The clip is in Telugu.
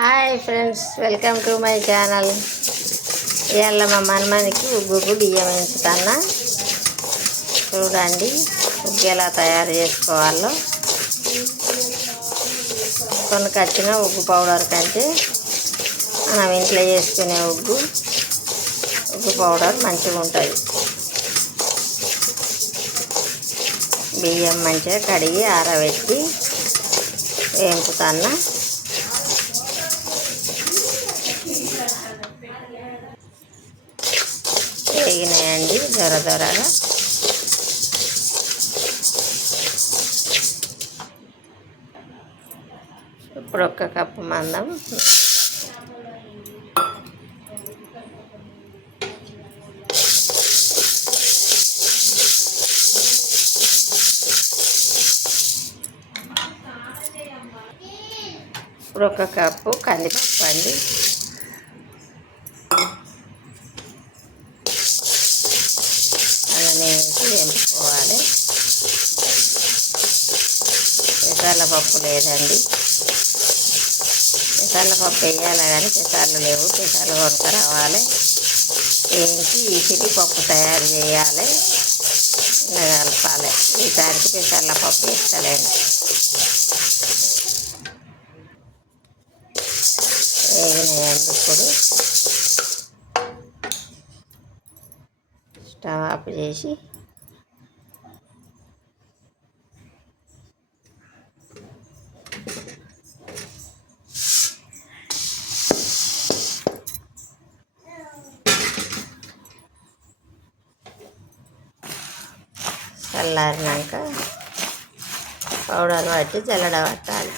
Hi friends, welcome to my channel. ఇవాళ మా మనమనికి ఉగ్గుకు బియ్యం వేయించుతాను. చూడండి ఉగ్గు ఎలా తయారు చేసుకోవాలో. కొనుకొచ్చిన ఉగ్గు పౌడర్ కంటే మనం ఇంట్లో చేసుకునే ఉగ్గు పౌడర్ మంచిగా ఉంటుంది. బియ్యం మంచిగా కడిగి ఆరబెట్టి వేయించుతాను. వేగినాయండి దొరగా. ఇప్పుడు 1 కప్పు మందం ఇప్పుడు 1 కప్పు కందిపప్పు అండి. వేయించుకోవాలి. పెసర్ల పప్పు లేదండి. పెసర్ల పప్పు వేయాలి కానీ పెసర్లు లేవు. పెసర్లు కొనుక రావాలి, వేయించి ఇసిరి పప్పు తయారు చేయాలి, కలపాలి. ఈసారికి పెసర్ల పప్పు వేస్తలేను. వేగినాయండి. ఇప్పుడు స్టవ్ ఆఫ్ చేసి చల్లారినాక పౌడర్ పట్టి జల్లడ పట్టాలి.